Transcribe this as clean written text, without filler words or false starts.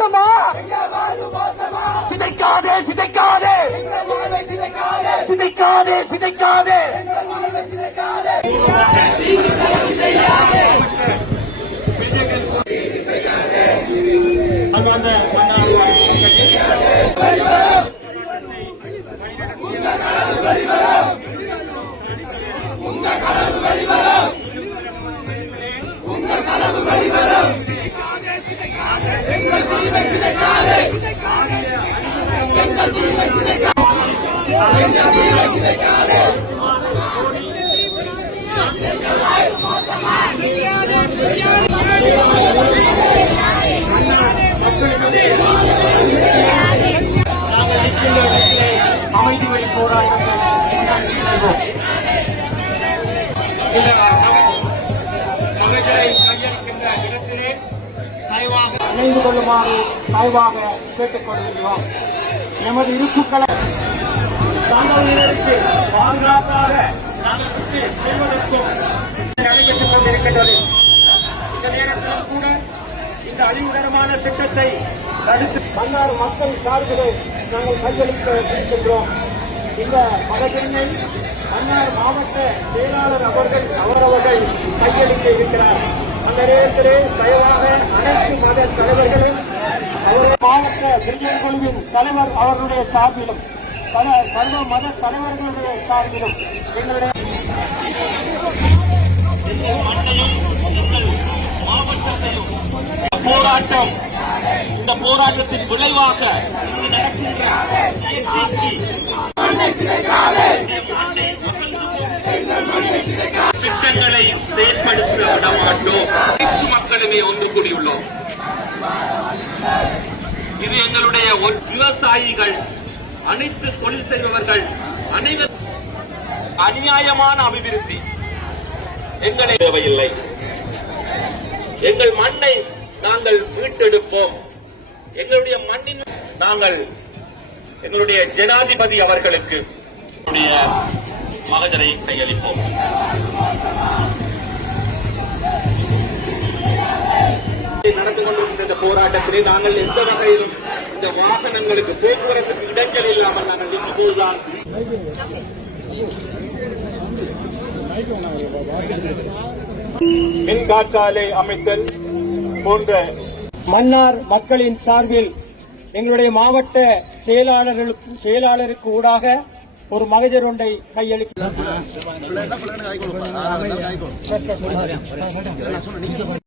மோசமா? சிதைக்காதே சிதைக்காதே சிதைக்காதே சிதைக்காதே அமைதி வழி போராட்டங்கள் மகஜரை கையளிக்கின்ற இடத்திலே தயவாக இணைந்து கொள்ளுமாறு தயவாக கேட்டுக் கொள்கிறோம். எமது இருப்புக்களை தங்களுக்கு பாதுகாப்பாக செய்வதற்கும் நடைபெற்றுக் கொண்டிருக்கின்றது. இந்த நேரத்திலும் கூட இந்த அழிவுகரமான திட்டத்தை தடுத்து மன்னார் மக்கள் சார்பிலே நாங்கள் கையளிக்க இருக்கின்றோம். இந்த மகஜரினை மன்னார் மாவட்ட செயலாளர் அவர்கள் கையளிக்க இருக்கிறார். அந்த நேரத்திலே தயவாக அனைத்து மத தலைவர்களும் மாவட்ட பிரிவியர் குழுவின் தலைவர் அவர்களுடைய சார்பிலும் சர்வ மத தலைவர்களுடைய சார்பிலும் எங்களுடைய போராட்டம் இந்த போராட்டத்தின் விளைவாக திட்டங்களை செயல்படுத்த விடமாட்டோம். மக்களுமே ஒன்று கூடியுள்ளோம். இது எங்களுடைய விவசாயிகள், அனைத்து தொழில் செய்பவர்கள், அனைவரும் அநியாயமான அபிவிருத்தி எங்களை தேவையில்லை. எங்கள் மண்ணை நாங்கள் மீட்டெடுப்போம். எங்களுடைய மண்ணின் நாங்கள் எங்களுடைய ஜனாதிபதி அவர்களுக்கு மகஜரை கையளிப்போம். நடந்து கொண்டிருக்கின்ற இந்த போராட்டத்திலே நாங்கள் எந்த வகையிலும் இந்த வாகனங்களுக்கு போக்குவரத்துக்கு இடைஞ்சல் இல்லாமல் நாங்கள் இப்போதுதான் மின் காற்றாலை அமைத்தல் போன்ற மன்னார் மக்களின் சார்பில் எங்களுடைய மாவட்ட செயலாளருக்கு ஊடாக ஒரு மகஜர் ஒன்றை கையளிக்க